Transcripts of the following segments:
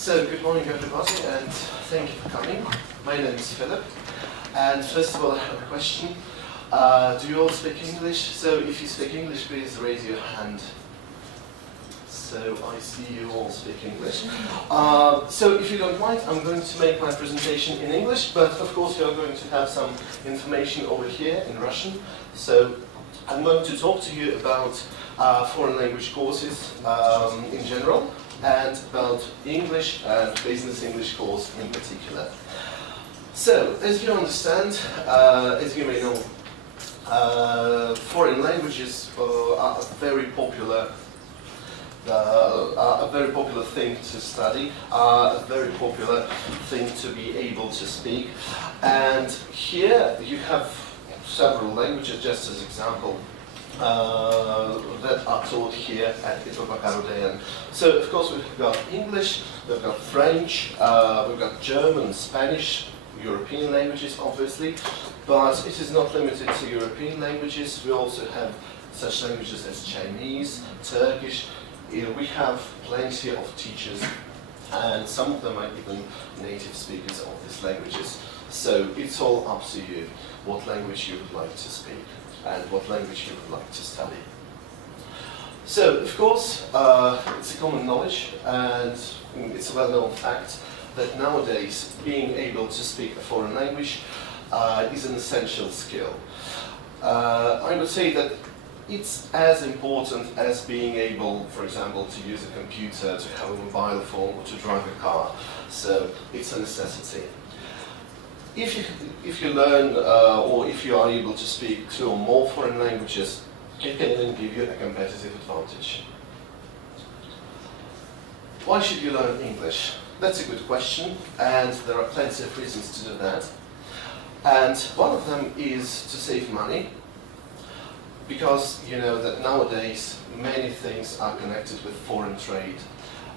So, good morning everybody, and thank you for coming. My name is Philip, and first of all I have a question. Do you all speak English? So, if you speak English, please raise your hand. So, I see you all speak English. So, if you don't mind, I'm going to make my presentation in English, but of course you're going to have some information over here in Russian. So, I'm going to talk to you about foreign language courses in general, and about English and business English course in particular. So, as you understand, as you may know, foreign languages are a very popular thing to study, a very popular thing to be able to speak. And here you have several languages, just as example, that are taught here at ИППК. So, of course, we've got English, we've got French, we've got German, Spanish, European languages, obviously, but it is not limited to European languages. We also have such languages as Chinese, Turkish. We have plenty of teachers, and some of them are even native speakers of these languages. So, it's all up to you what language you would like to speak and what language you would like to study. So, of course, it's a common knowledge, and it's a well-known fact that nowadays being able to speak a foreign language is an essential skill. I would say that it's as important as being able, for example, to use a computer, to have a mobile phone, or to drive a car. So, it's a necessity. If you learn or if you are able to speak 2 or more foreign languages, it can then give you a competitive advantage. Why should you learn English? That's a good question, and there are plenty of reasons to do that. And one of them is to save money, because you know that nowadays many things are connected with foreign trade.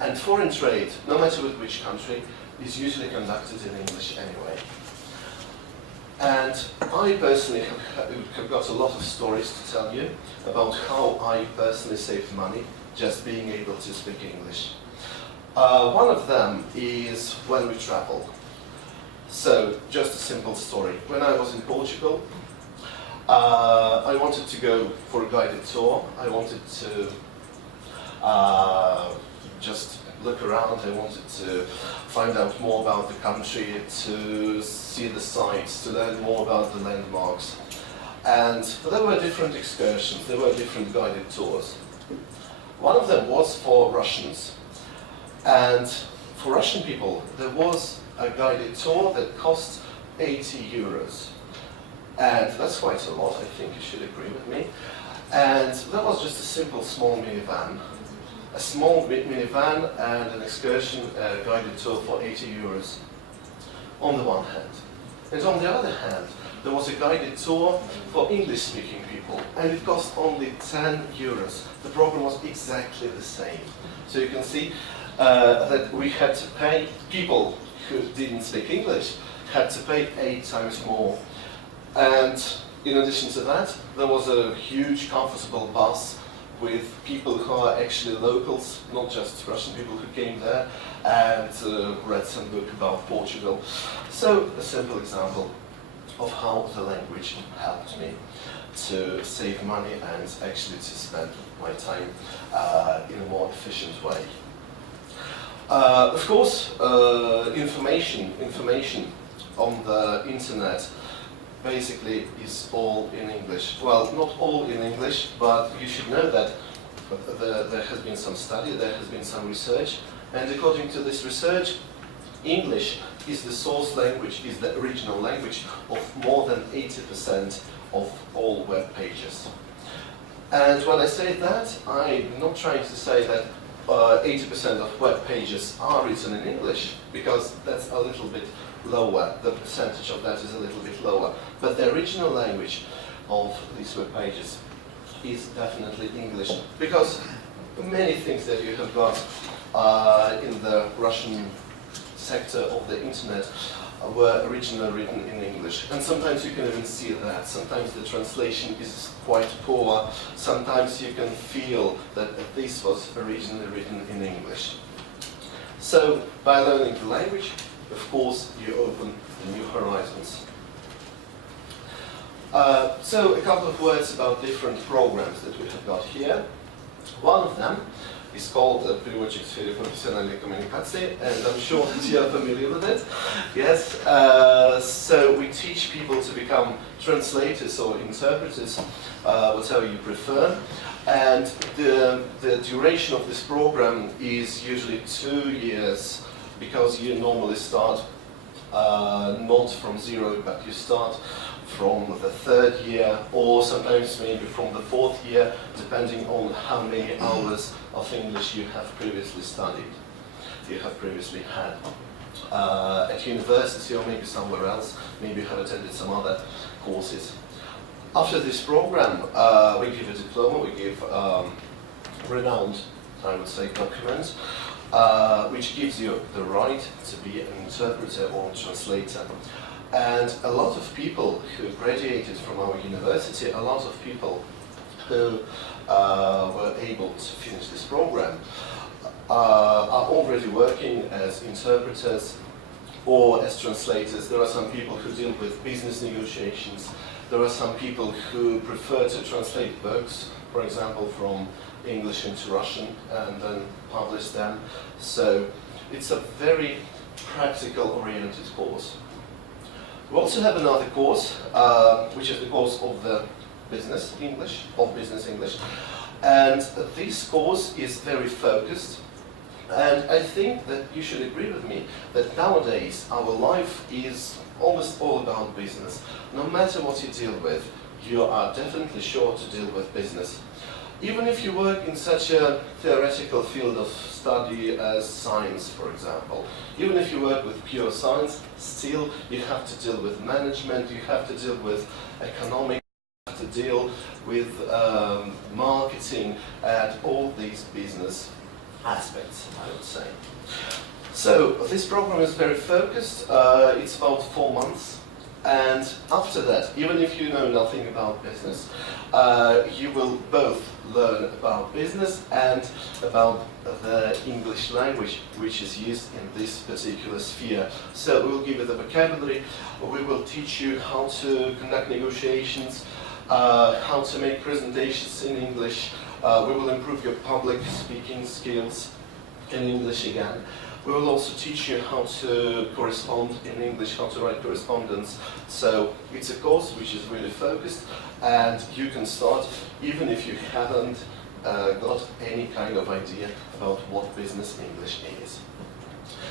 And foreign trade, no matter with which country, is usually conducted in English anyway. And I personally have got a lot of stories to tell you about how I personally saved money just being able to speak English. One of them is when we travel. So, just a simple story. When I was in Portugal, I wanted to go for a guided tour. I wanted to just look around. I wanted to find out more about the country, to see the sights, to learn more about the landmarks. And there were different excursions, there were different guided tours. One of them was for Russians. And for Russian people, there was a guided tour that cost 80 euros. And that's quite a lot, I think you should agree with me. And that was just a simple small minivan. A small minivan and an excursion guided tour for 80 euros on the one hand. And on the other hand, there was a guided tour for English-speaking people, and it cost only 10 euros. The program was exactly the same. So you can see that we had to pay, people who didn't speak English had to pay 8 times more. And in addition to that, there was a huge comfortable bus with people who are actually locals, not just Russian people who came there and read some book about Portugal. So, a simple example of how the language helped me to save money and actually to spend my time in a more efficient way. Of course, information on the internet basically is all in English. Well, not all in English, but you should know that there has been some study, there has been some research, and according to this research, English is the source language, is the original language of more than 80% of all web pages. And when I say that, I'm not trying to say that 80% of web pages are written in English, because that's a little bit lower, the percentage of that is a little bit lower. But the original language of these web pages is definitely English, because many things that you have got in the Russian sector of the internet were originally written in English. And sometimes you can even see that. Sometimes the translation is quite poor. Sometimes you can feel that this was originally written in English. So by learning the language, of course, you open the new horizons. So a couple of words about different programs that we have got here. One of them is called Переводчик в сфере профессиональной коммуникации, and I'm sure that you are familiar with it. Yes, so we teach people to become translators or interpreters, whatever you prefer. And the duration of this program is usually 2 years, because you normally start not from zero, but you start from the 3rd year, or sometimes maybe from the 4th year, depending on how many hours of English you have previously studied, you have previously had at university or maybe somewhere else, maybe you have attended some other courses. After this program, we give a diploma, we give renowned, I would say, document, which gives you the right to be an interpreter or translator. And a lot of people who graduated from our university, a lot of people who were able to finish this program are already working as interpreters or as translators. There are some people who deal with business negotiations. There are some people who prefer to translate books, for example, from English into Russian and then publish them. So it's a very practical-oriented course. We also have another course, which is the course of the business English, and this course is very focused. And I think that you should agree with me that nowadays our life is almost all about business. No matter what you deal with, you are definitely sure to deal with business. Even if you work in such a theoretical field of study as science, for example, even if you work with pure science, still you have to deal with management, you have to deal with economics, you have to deal with marketing and all these business aspects, I would say. So this program is very focused. It's about 4 months. And after that, even if you know nothing about business, you will both learn about business and about the English language which is used in this particular sphere. So we will give you the vocabulary, we will teach you how to conduct negotiations, how to make presentations in English, we will improve your public speaking skills in English again. We will also teach you how to correspond in English, how to write correspondence. So it's a course which is really focused, and you can start even if you haven't got any kind of idea about what business English is.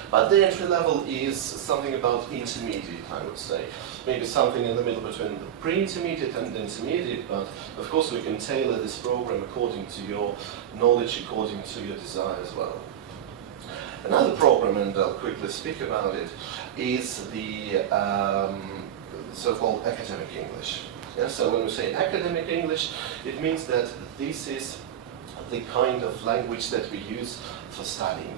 But the entry level is something about intermediate, I would say. Maybe something in the middle between the pre-intermediate and the intermediate, but of course we can tailor this program according to your knowledge, according to your desire as well. Another program, and I'll quickly speak about it, is the so-called academic English. Yeah, so when we say academic English, it means that this is the kind of language that we use for studying.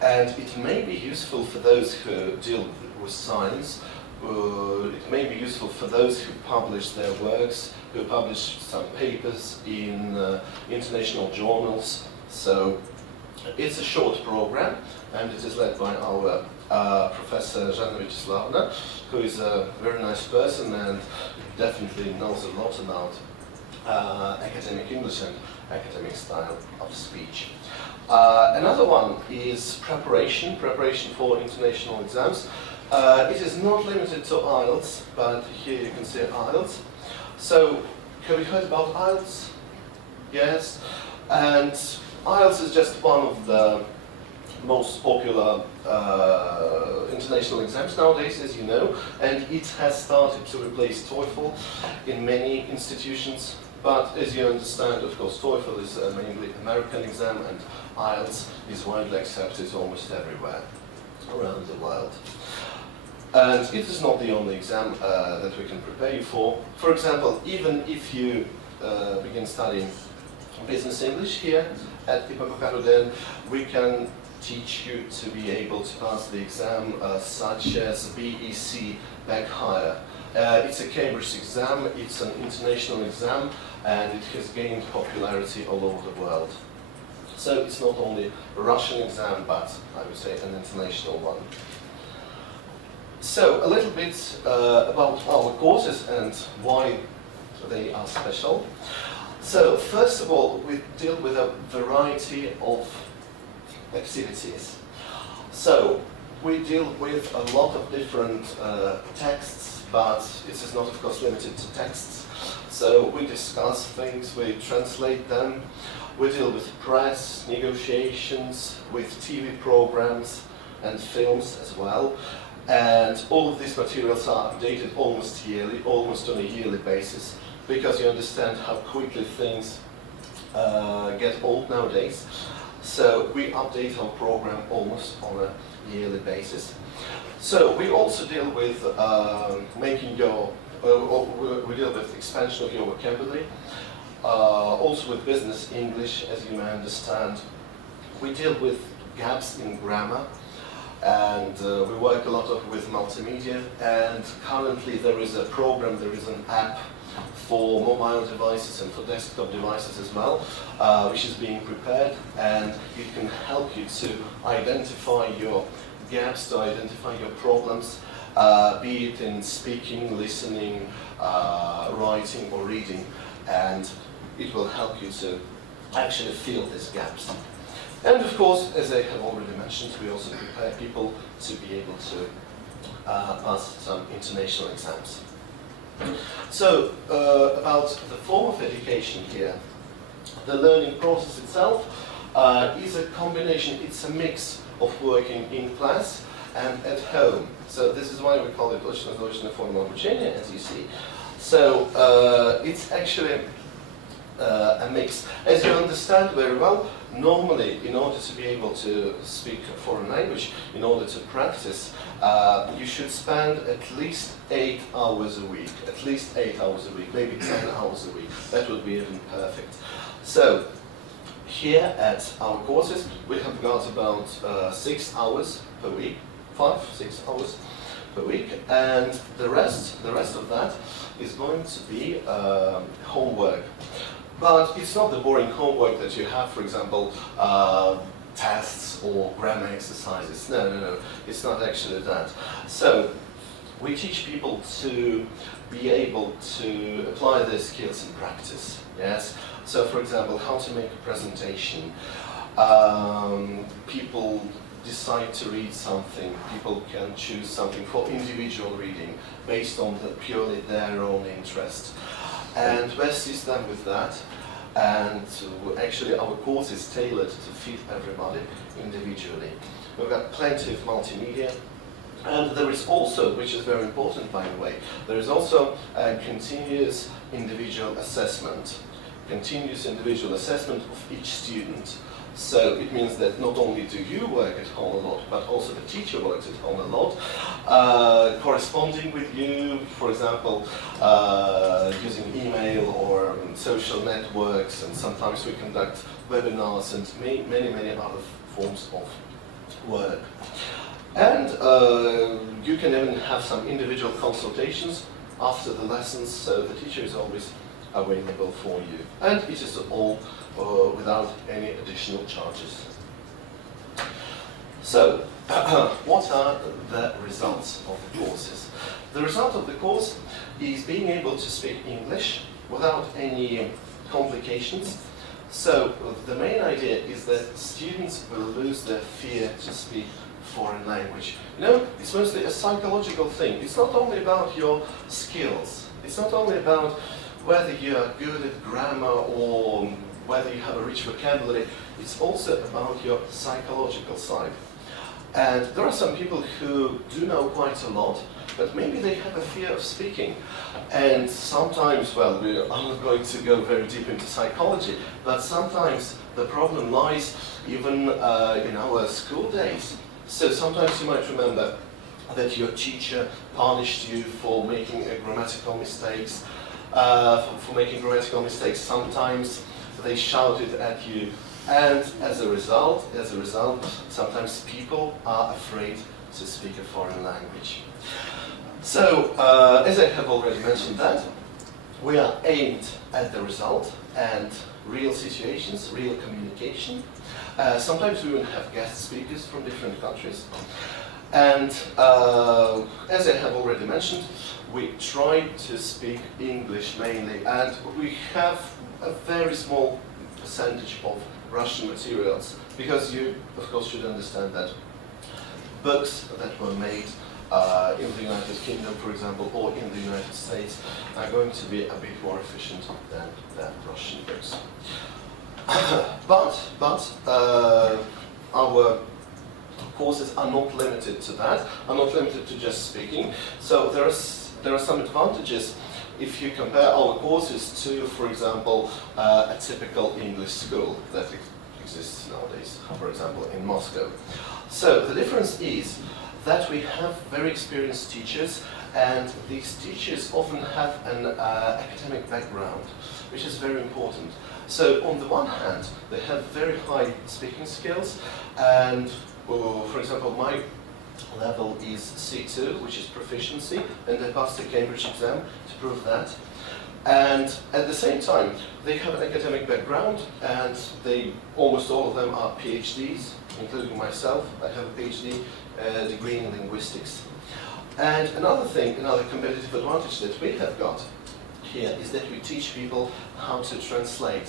And it may be useful for those who deal with science, it may be useful for those who publish their works, who publish some papers in international journals. So it's a short program, and it is led by our Professor Zhanna Vyacheslavna, who is a very nice person and definitely knows a lot about academic English and academic style of speech. Another one is preparation for international exams. It is not limited to IELTS, but here you can see IELTS. So, have you heard about IELTS? Yes. And IELTS is just one of the most popular international exams nowadays, as you know, and it has started to replace TOEFL in many institutions. But as you understand, of course, TOEFL is a mainly American exam, and IELTS is widely accepted almost everywhere around the world. And it is not the only exam that we can prepare you for. For example, even if you begin studying business English here at ИППК, then we can teach you to be able to pass the exam such as BEC, back higher. It's a Cambridge exam, it's an international exam, and it has gained popularity all over the world. So it's not only a Russian exam, but I would say an international one. So a little bit about our courses and why they are special. So first of all, we deal with a variety of activities. So we deal with a lot of different texts, but it is not, of course, limited to texts. So we discuss things, we translate them, we deal with press, negotiations, with TV programs and films as well. And all of these materials are updated almost yearly, almost on a yearly basis, because you understand how quickly things get old nowadays. So we update our program almost on a yearly basis. So we also deal with we deal with expansion of your vocabulary, also with business English, as you may understand. We deal with gaps in grammar, and we work a lot with multimedia, and currently there is a program, there is an app for mobile devices and for desktop devices as well, which is being prepared, and it can help you to identify your gaps, to identify your problems, be it in speaking, listening, writing or reading, and it will help you to actually fill these gaps. And of course, as I have already mentioned, we also prepare people to be able to pass some international exams. So, about the form of education here, the learning process itself is a combination, it's a mix of working in class and at home. So this is why we call it очно-заочная форма обучения, as you see. So it's actually a mix. As you understand very well, normally in order to be able to speak a foreign language, in order to practice, you should spend at least 8 hours a week, maybe 10 hours a week. That would be even perfect. So here at our courses, we have got about 6 hours per week, 5-6 hours per week, and the rest of that is going to be homework. But it's not the boring homework that you have, for example, tests or grammar exercises. No, it's not actually that. So we teach people to be able to apply their skills in practice. Yes. So, for example, how to make a presentation. People decide to read something. People can choose something for individual reading based on purely their own interest. And we assist them with that. And actually, our course is tailored to fit everybody individually. We've got plenty of multimedia. And there is also, which is very important by the way, there is also a continuous individual assessment. Continuous individual assessment of each student. So it means that not only do you work at home a lot, but also the teacher works at home a lot, corresponding with you, for example, using email or social networks, and sometimes we conduct webinars and many other forms of work. And you can even have some individual consultations after the lessons, so the teacher is always available for you. And it is all without any additional charges. So, what are the results of the courses? The result of the course is being able to speak English without any complications. So, the main idea is that students will lose their fear to speak foreign language. You know, it's mostly a psychological thing. It's not only about your skills. It's not only about whether you are good at grammar or whether you have a rich vocabulary. It's also about your psychological side. And there are some people who do know quite a lot, but maybe they have a fear of speaking. And sometimes, well, I'm not going to go very deep into psychology, but sometimes the problem lies even in our school days. So sometimes you might remember that your teacher punished you for making grammatical mistakes. Sometimes they shouted at you, and as a result, sometimes people are afraid to speak a foreign language. So, as I have already mentioned that, we are aimed at the result, and real situations, real communication. Sometimes we will have guest speakers from different countries. And as I have already mentioned, we try to speak English mainly, and we have a very small percentage of Russian materials, because you, of course, should understand that books that were made in the United Kingdom, for example, or in the United States, are going to be a bit more efficient than Russian books. But our courses are not limited to that, are not limited to just speaking. So there are some advantages if you compare our courses to, for example, a typical English school that exists nowadays, for example, in Moscow. So the difference is that we have very experienced teachers, and these teachers often have an academic background, which is very important. So on the one hand, they have very high speaking skills, and for example, my level is C2, which is proficiency, and I passed the Cambridge exam to prove that. And at the same time, they have an academic background, and almost all of them are PhDs, including myself. I have a PhD degree in linguistics. And another competitive advantage that we have got here is that we teach people how to translate,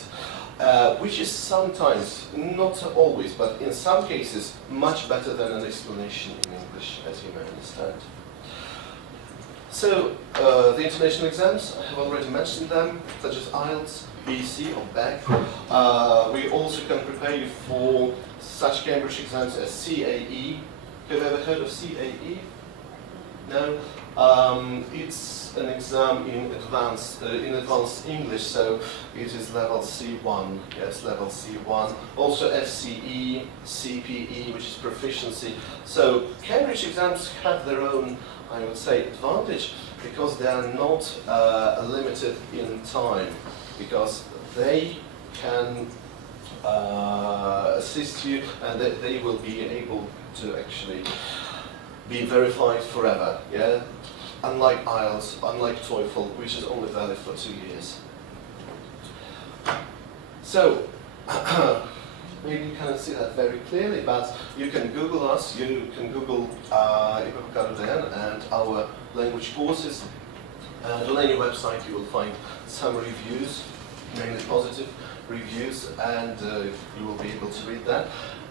which is sometimes, not always, but in some cases, much better than an explanation in English, as you may understand. So, the international exams, I have already mentioned them, such as IELTS, BC or BEC. We also can prepare you for such Cambridge exams as CAE. Have you ever heard of CAE? No? It's an exam in advanced English, so it is level C1, yes, level C1. Also FCE, CPE, which is proficiency. So Cambridge exams have their own, I would say, advantage, because they are not limited in time, because they can assist you, and they will be able to actually be verified forever, yeah? Unlike IELTS, unlike TOEFL, which is only valid for 2 years. So, maybe you cannot see that very clearly, but you can Google us, you can Google ИППК and our language courses, and on any website you will find some reviews, mainly positive reviews, and you will be able to read that.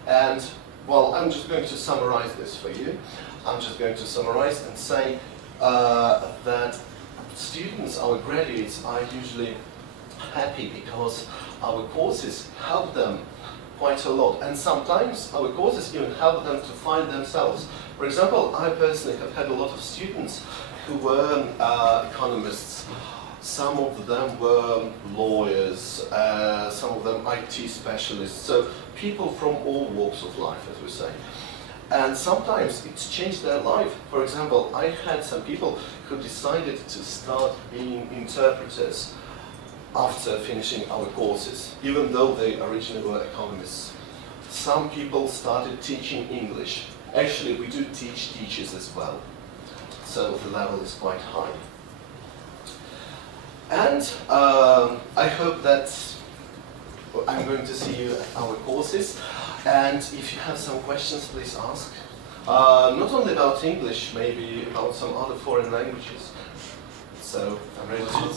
And, well, I'm just going to summarize this for you. I'm just going to summarize and say that students, our graduates, are usually happy because our courses help them quite a lot, and sometimes our courses even help them to find themselves. For example, I personally have had a lot of students who were economists. Some of them were lawyers, some of them IT specialists, so people from all walks of life, as we say. And sometimes it's changed their life. For example, I had some people who decided to start being interpreters after finishing our courses, even though they originally were economists. Some people started teaching English. Actually, we do teach teachers as well, so the level is quite high. And I hope that I'm going to see you at our courses. And if you have some questions, please ask. Not only about English, maybe about some other foreign languages. So I'm ready to...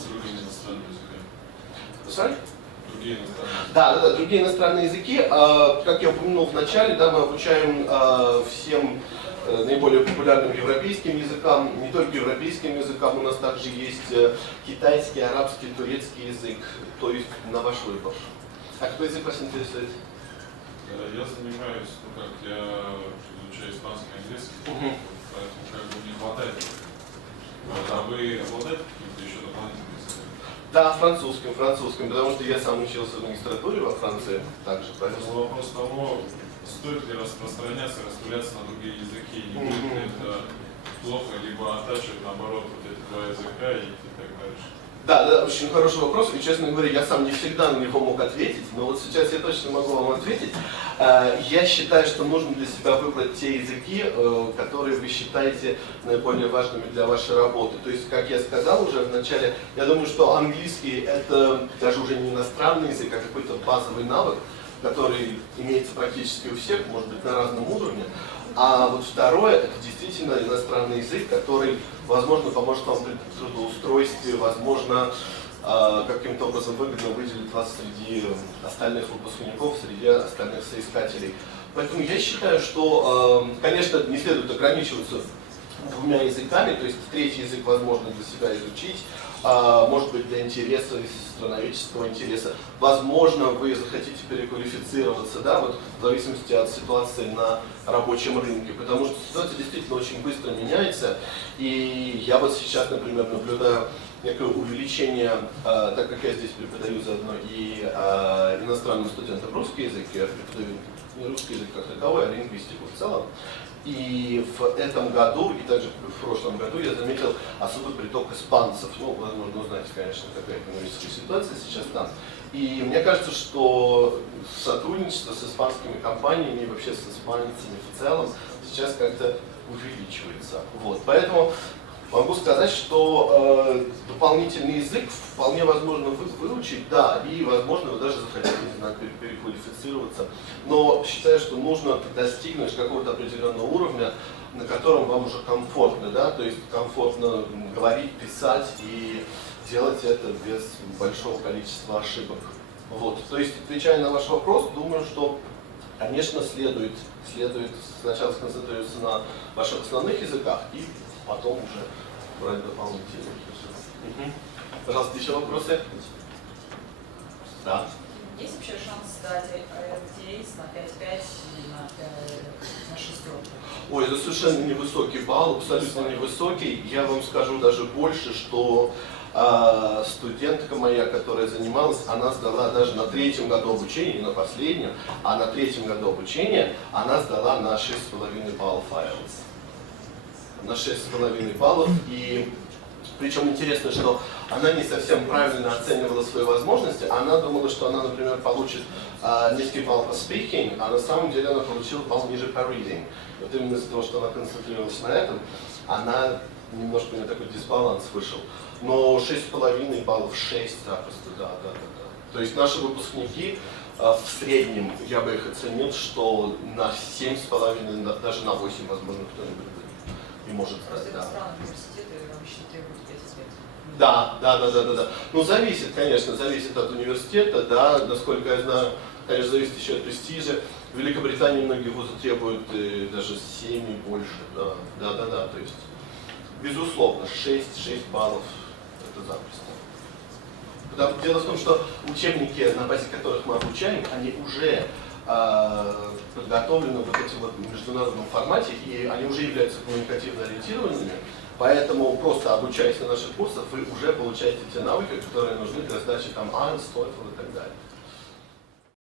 Sorry? Да, другие иностранные языки. Как я упомянул в начале, да, мы обучаем всем наиболее популярным европейским языкам, не только европейским языкам, у нас также есть китайский, арабский, турецкий язык, то есть на ваш выбор. А какой язык вас интересует? Я занимаюсь, я изучаю испанский, английский, поэтому как бы не хватает. А вы обладаете каким-то еще дополнительным языком? Да, французским, потому что я сам учился в магистратуре во Франции, также, правильно? Вопрос того, стоит ли распространяться, распыляться на другие языки, не будет ли это плохо, либо оттачивать наоборот вот эти два языка и так дальше? Да, да, очень хороший вопрос, и, честно говоря, я сам не всегда на него мог ответить, но вот сейчас я точно могу вам ответить. Я считаю, что нужно для себя выбрать те языки, которые вы считаете наиболее важными для вашей работы. То есть, как я сказал уже вначале, я думаю, что английский — это даже уже не иностранный язык, а какой-то базовый навык, который имеется практически у всех, может быть, на разном уровне. А вот второе — это действительно иностранный язык, который, возможно, поможет вам при трудоустройстве, возможно, каким-то образом выгодно выделит вас среди остальных выпускников, среди остальных соискателей. Поэтому я считаю, что, конечно, не следует ограничиваться двумя языками, то есть третий язык возможно для себя изучить, может быть, для интереса, страноведческого интереса. Возможно, вы захотите переквалифицироваться, да, вот в зависимости от ситуации на рабочем рынке, потому что ситуация действительно очень быстро меняется, и я вот сейчас, например, наблюдаю некое увеличение, так как я здесь преподаю заодно и иностранным студентам русский язык, я преподаю не русский язык как таковой, а лингвистику в целом. И в этом году, и также в прошлом году я заметил особый приток испанцев. Ну, возможно, знаете, конечно, какая экономическая ситуация сейчас там. И мне кажется, что сотрудничество с испанскими компаниями и вообще с испанцами в целом сейчас как-то увеличивается. Вот. Поэтому могу сказать, что дополнительный язык вполне возможно выучить, да, и возможно вы даже захотите, не знаю, переквалифицироваться. Но считаю, что нужно достигнуть какого-то определенного уровня, на котором вам уже комфортно, да, то есть комфортно говорить, писать и делать это без большого количества ошибок. Вот. То есть, отвечая на ваш вопрос, думаю, что, конечно, следует сначала сконцентрироваться на ваших основных языках и потом уже брать дополнительные. Пожалуйста, еще вопросы? Да. Есть вообще шанс сдать IELTS на 5.5 или на 6? Ой, это совершенно невысокий балл, абсолютно невысокий. Я вам скажу даже больше, что студентка моя, которая занималась, она сдала даже на 3-м году обучения, не на последнем, а на 3-м году обучения она сдала на 6,5 баллов IELTS. На 6,5 баллов. И причем интересно, что она не совсем правильно оценивала свои возможности. Она думала, что она, например, получит низкий балл по speaking, а на самом деле она получила балл ниже по reading. Вот именно из-за того, что она концентрировалась на этом, она немножко у нее такой дисбаланс вышел. Но 6,5 баллов, 6 запросто, да. То есть наши выпускники в среднем, я бы их оценил, что на 7,5, даже на 8, возможно, кто-нибудь будет и может сдать. Просто иностранные университеты обычно требуют 5 лет. Да. Ну, зависит, конечно, зависит от университета, да, насколько я знаю, конечно, зависит еще от престижа. В Великобритании многие вузы требуют даже 7 и больше, да, то есть, безусловно, 6 баллов это запросто. Дело в том, что учебники, на базе которых мы обучаем, они уже подготовлены в этим вот международном формате, и они уже являются коммуникативно ориентированными, поэтому просто обучаясь на наших курсах, вы уже получаете те навыки, которые нужны для сдачи там IELTS, TOEFL и так далее.